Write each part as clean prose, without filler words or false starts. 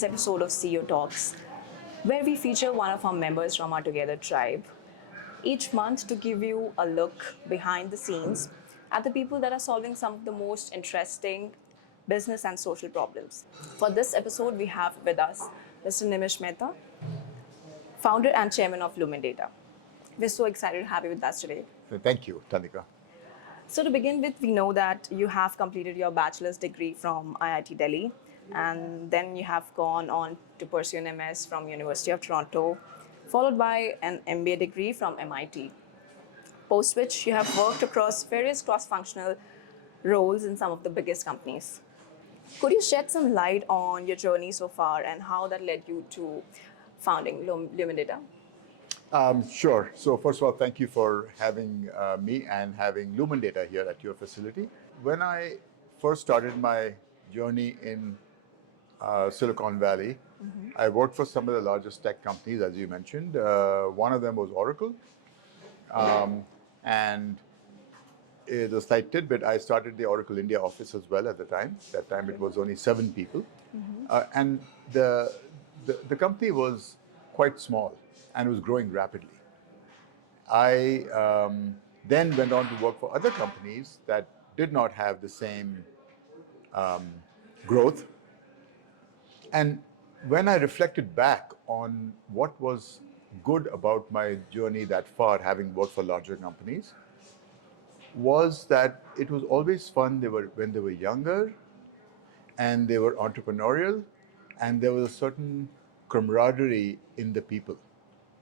this episode of CEOTalks, where we feature one of our members from our Together tribe each month to give you a look behind the scenes at the people that are solving some of the most interesting business and social problems. For this episode, we have with us Mr. Nimish Mehta, founder and chairman of LumenData. We're so excited to have you with us today. Thank you, Tanika. So to begin with, we know that you have completed your bachelor's degree from IIT Delhi, and then you have gone on to pursue an MS from University of Toronto, followed by an MBA degree from MIT. Post which you have worked across various cross-functional roles in some of the biggest companies. Could you shed some light on your journey so far and how that led you to founding LumenData? Sure. So first of all, thank you for having me and having LumenData here at your facility. When I first started my journey in Silicon Valley, I worked for some of the largest tech companies, as you mentioned. One of them was Oracle. And as a slight tidbit, I started the Oracle India office as well at the time. That time it was only 7 people. And the company was quite small and was growing rapidly. I then went on to work for other companies that did not have the same growth. And when I reflected back on what was good about my journey that far, having worked for larger companies, was that it was always fun. When they were younger, and they were entrepreneurial, and there was a certain camaraderie in the people.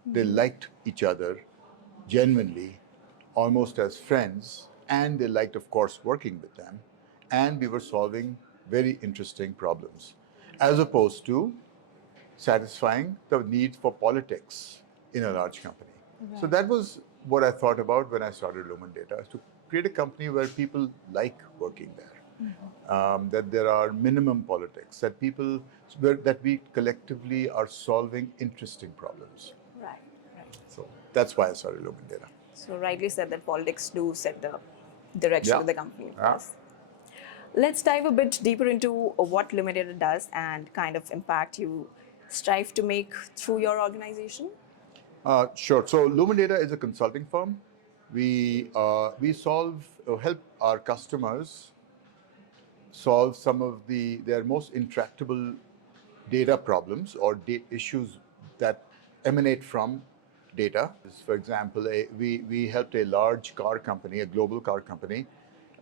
They liked each other genuinely, almost as friends, and they liked, of course, working with them. And we were solving very interesting problems, as opposed to satisfying the need for politics in a large company. Right. So that was what I thought about when I started LumenData, to create a company where people like working there. That there are minimum politics, that that we collectively are solving interesting problems. Right. So that's why I started LumenData. So rightly said that politics do set the direction of the company. Yes. Let's dive a bit deeper into what LumenData does and kind of impact you strive to make through your organization. Sure. So LumenData is a consulting firm. We help our customers solve some of their most intractable data problems or issues that emanate from data. For example, we helped a large car company, a global car company,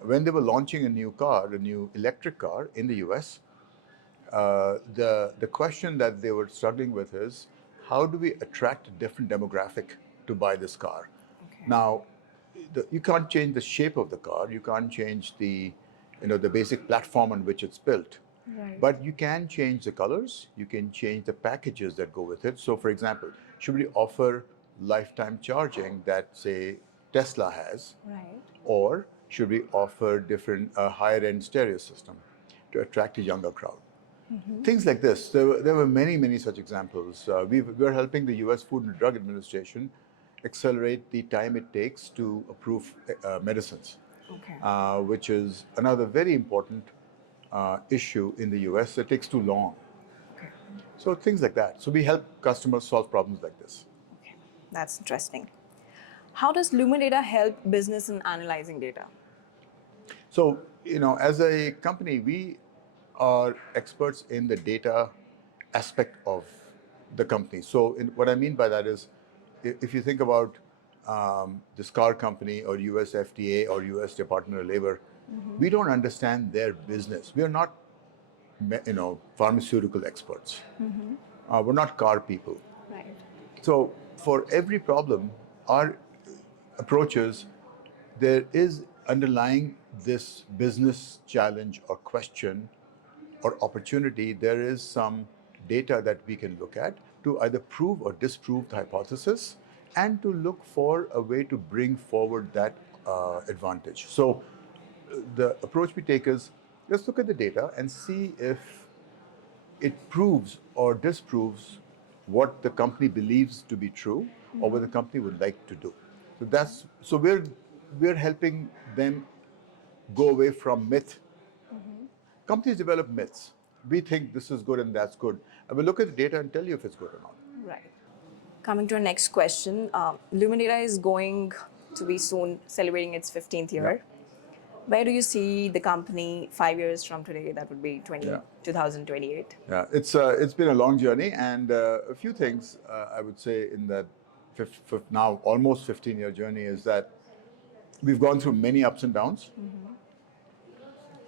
when they were launching a new electric car in the US. The question that they were struggling with is, how do we attract a different demographic to buy this car? Okay. Now, you can't change the shape of the car. You can't change the basic platform on which it's built. Right. But you can change the colors. You can change the packages that go with it. So, for example, should we offer lifetime charging that, say, Tesla has? Right. Or should we offer different higher-end stereo system to attract a younger crowd? Things like this. There were many such examples. We're helping the US Food and Drug Administration accelerate the time it takes to approve medicines, okay. Which is another very important issue in the US. It takes too long. Okay. So things like that. So we help customers solve problems like this. Okay. That's interesting. How does LumenData help business in analyzing data? So, as a company, we are experts in the data aspect of the company. So what I mean by that is, if you think about this car company or US FDA or US Department of Labor, we don't understand their business. We are not, pharmaceutical experts. We're not car people. Right. So for every problem, our approach is, there is underlying this business challenge or question or opportunity, there is some data that we can look at to either prove or disprove the hypothesis, and to look for a way to bring forward that advantage. So the approach we take is, let's look at the data and see if it proves or disproves what the company believes to be true, or what the company would like to do. So we're helping them go away from myth. Companies develop myths. we think this is good and that's good. And we'll look at the data and tell you if it's good or not. Right. Coming to our next question, LumenData is going to be soon celebrating its 15th year. Yeah. Where do you see the company 5 years from today? That would be Yeah. 2028. Yeah, it's been a long journey, and a few things I would say in that now almost 15-year journey is that we've gone through many ups and downs,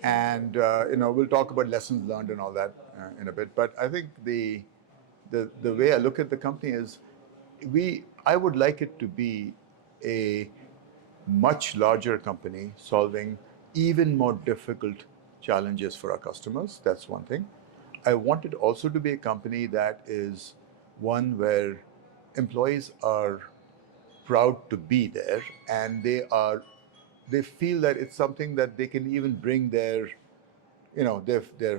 and we'll talk about lessons learned and all that in a bit. But I think the way I look at the company is I would like it to be a much larger company solving even more difficult challenges for our customers. That's one thing. I want it also to be a company that is one where employees are proud to be there, and they feel that it's something that they can even bring their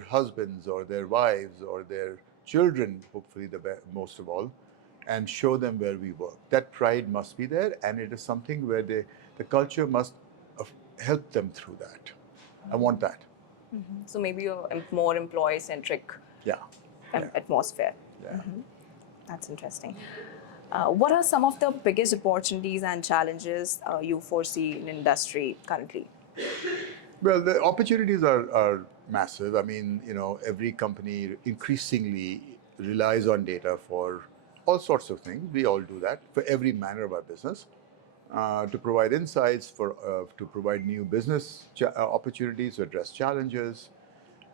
husbands or their wives or their children, hopefully most of all, and show them where we work. That pride must be there, and it is something where the culture must help them through that. I want that. So maybe a more employee-centric Yeah. Yeah. atmosphere. Yeah. That's interesting. What are some of the biggest opportunities and challenges you foresee in industry currently? Well, the opportunities are massive. I mean, every company increasingly relies on data for all sorts of things. We all do that for every manner of our business, to provide insights, to provide new business opportunities, to address challenges.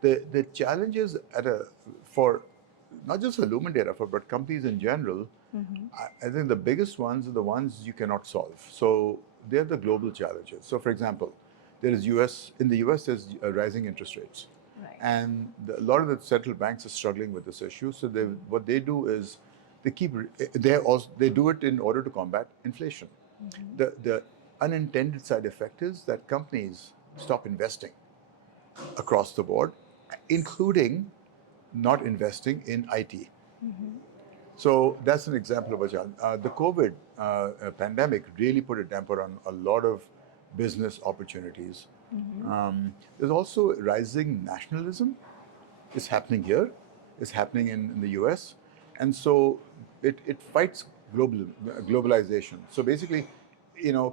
The challenges for not just for LumenData, but companies in general, I think the biggest ones are the ones you cannot solve. So they're the global challenges. So, for example, in the US, there's rising interest rates. Right. And a lot of the central banks are struggling with this issue. So what they do is they do it in order to combat inflation. The unintended side effect is that companies stop investing across the board, including not investing in IT. So that's an example of a challenge. The COVID pandemic really put a damper on a lot of business opportunities. There's also rising nationalism. It's happening here. It's happening in the US. And so it fights globalization. So basically,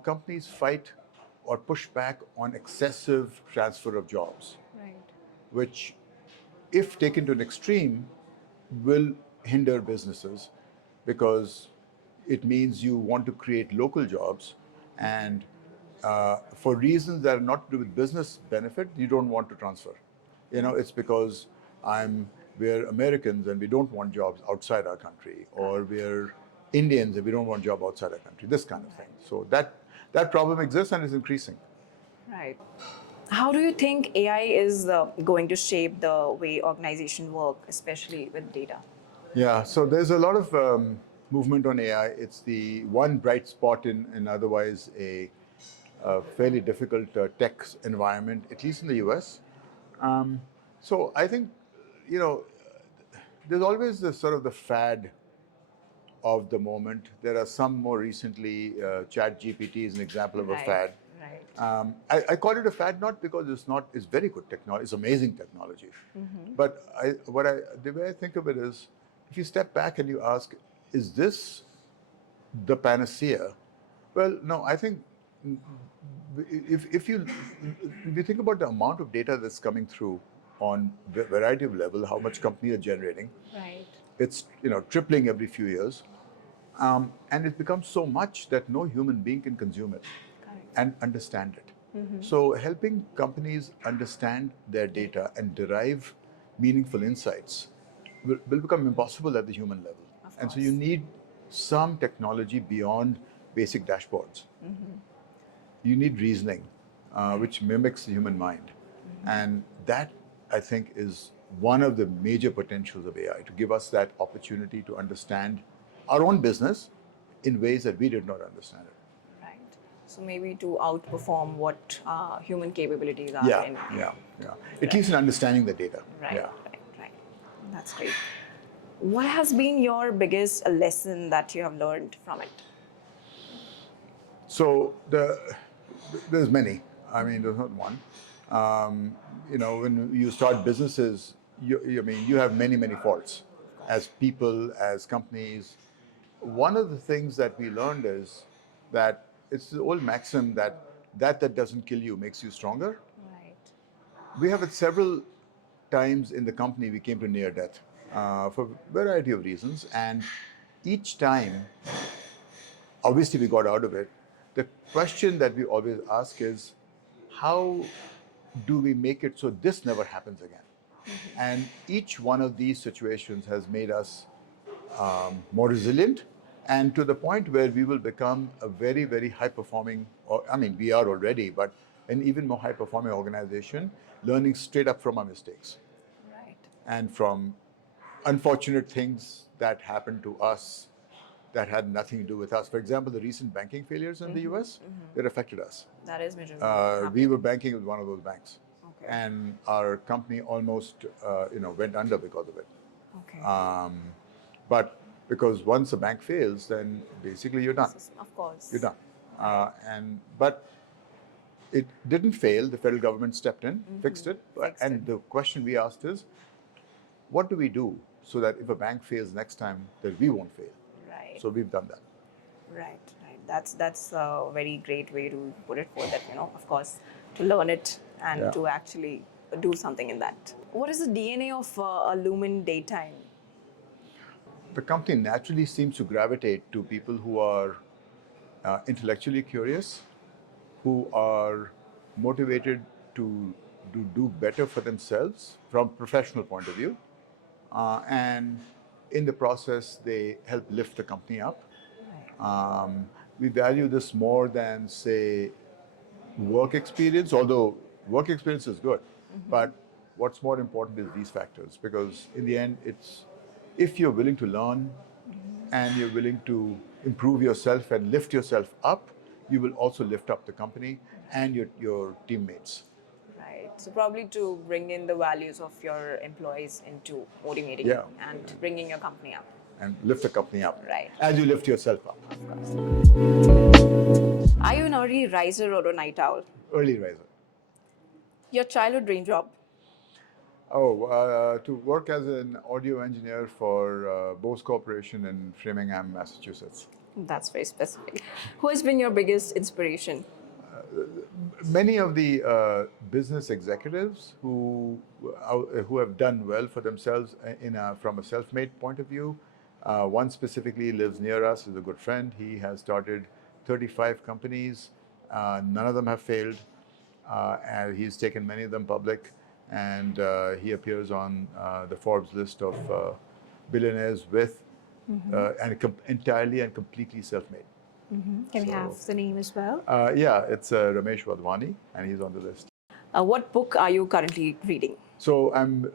companies fight or push back on excessive transfer of jobs, Right. which, if taken to an extreme, will hinder businesses, because it means you want to create local jobs, and for reasons that are not to do with business benefit, you don't want to transfer. It's because we're Americans and we don't want jobs outside our country, or we're Indians and we don't want job outside our country. This kind of thing. So that problem exists and is increasing. Right. How do you think AI is going to shape the way organizations work, especially with data? Yeah, so there's a lot of movement on AI. It's the one bright spot in otherwise a fairly difficult tech environment, at least in the US. So I think, there's always the sort of the fad of the moment. There are some more recently, Chat GPT is an example of a Right. fad. Right. I call it a fad not because it's very good technology, it's amazing technology. But the way I think of it is, if you step back and you ask, is this the panacea? Well, no, I think if you think about the amount of data that's coming through on a variety of level, how much companies are generating, Right. it's tripling every few years, and it becomes so much that no human being can consume it Correct. and understand it. So helping companies understand their data and derive meaningful insights will become impossible at the human level. Of And so course. you need some technology beyond basic dashboards. You need reasoning, which mimics the human mind. And that, I think, is one of the major potentials of AI, to give us that opportunity to understand our own business in ways that we did not understand it. Right. So maybe to outperform what human capabilities are Yeah, in. yeah, yeah. At least in understanding the data. Right. Yeah. Right. That's great. What has been your biggest lesson that you have learned from it? So there's many. I mean, there's not one. When you start businesses, you have many faults as people, as companies. One of the things that we learned is that it's the old maxim that doesn't kill you makes you stronger. Right. We have it several times in the company we came to near death for a variety of reasons, and each time, obviously, we got out of it. The question that we always ask is, how do we make it so this never happens again? And each one of these situations has made us more resilient, and to the point where we will become a very high performing, or I mean, we are already, but an even more high performing organization, learning straight up from our mistakes Right. and from unfortunate things that happened to us that had nothing to do with us. For example, the recent banking failures in the US, that affected us. That is miserable. We were banking with one of those banks, Okay. and our company almost went under because of it. Okay. But because once a bank fails, then basically you're done. Of course. You're done. But it didn't fail. The federal government stepped in, fixed it, and the question we asked is, what do we do so that if a bank fails next time, that we won't fail? Right. So we've done that. Right. That's a very great way to put it forth. That of course, to learn it and to actually do something in that. What is the DNA of a LumenData? The company naturally seems to gravitate to people who are intellectually curious, who are motivated to do better for themselves from a professional point of view, and in the process they help lift the company up. We value this more than, say, work experience, although work experience is good, but what's more important is these factors, because in the end, it's if you're willing to learn and you're willing to improve yourself and lift yourself up, you will also lift up the company and your teammates. Right. So probably to bring in the values of your employees into motivating Yeah. and bringing your company up. And lift the company up. Right. As you lift yourself up. Of course. Are you an early riser or a night owl? Early riser. Your childhood dream job? To work as an audio engineer for Bose Corporation in Framingham, Massachusetts. That's very specific. Who has been your biggest inspiration? Many of the business executives who have done well for themselves from a self-made point of view. One specifically lives near us, is a good friend. He has started 35 companies. None of them have failed. And he's taken many of them public. And he appears on the Forbes list of billionaires entirely and completely self-made. Can we have the name as well? It's Ramesh Wadhwani, and he's on the list. What book are you currently reading? So I'm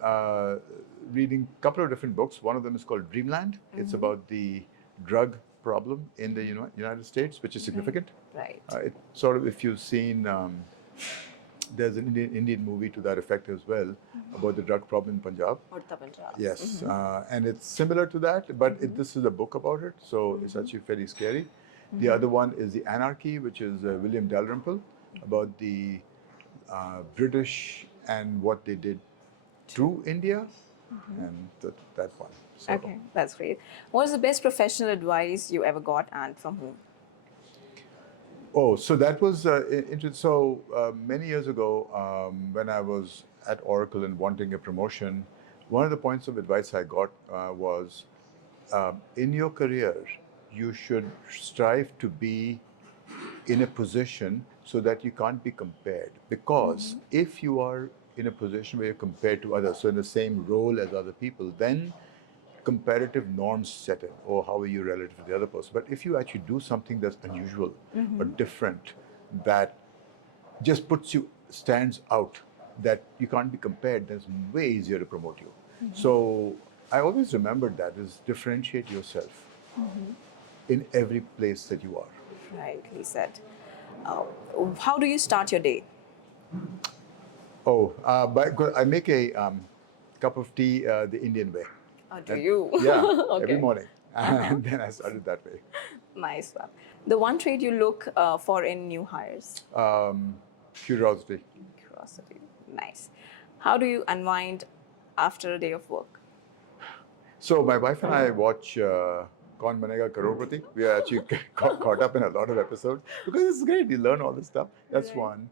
reading a couple of different books. One of them is called Dreamland. It's about the drug problem in the United States, which is significant. Right. It sort of, if you've seen, there's an Indian movie to that effect as well about the drug problem in Punjab. Urta Punjab. Yes, and it's similar to that, but this is a book about it, so it's actually fairly scary. The other one is The Anarchy, which is William Dalrymple, about the British and what they did to India, and that one. So, Okay, that's great. What is the best professional advice you ever got and from whom? so that was interesting. So many years ago, when I was at Oracle and wanting a promotion, one of the points of advice I got was, in your career, you should strive to be in a position so that you can't be compared. Because if you are in a position where you're compared to others, so in the same role as other people, then comparative norms set in. Oh, how are you relative to the other person? But if you actually do something that's unusual or different, that just stands out, that you can't be compared, then it's way easier to promote you. So I always remembered that is differentiate yourself in every place that you are. Rightly said. How do you start your day? But I make a cup of tea the Indian way. Do you? Yeah, Okay. every morning. And then I started that way. Nice one. The one trait you look for in new hires? Curiosity. Curiosity. Nice. How do you unwind after a day of work? So my wife and I watch Kaun Banega Crorepati. We are actually caught up in a lot of episodes because it's great. You learn all this stuff. That's Right. one.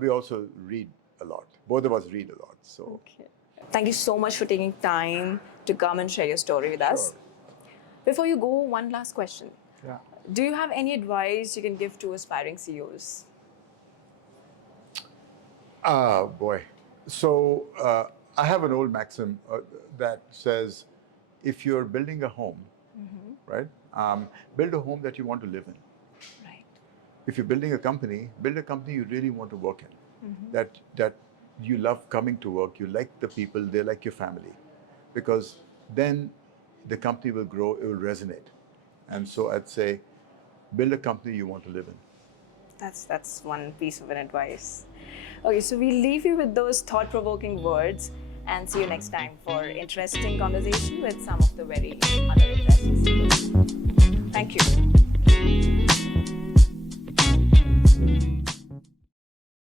We also read a lot. Both of us read a lot. So Okay. Thank you so much for taking time to come and share your story with us. Sure. Before you go, one last question. Yeah. Do you have any advice you can give to aspiring CEOs? Boy. So I have an old maxim that says, if you're building a home, right, build a home that you want to live in. Right. If you're building a company, build a company you really want to work in. That you love coming to work, you like the people, they like your family, because then the company will grow, it will resonate. And so I'd say, build a company you want to live in. That's one piece of an advice. Okay, so we leave you with those thought-provoking words and see you next time for interesting conversation with some of the very other interesting CEOs.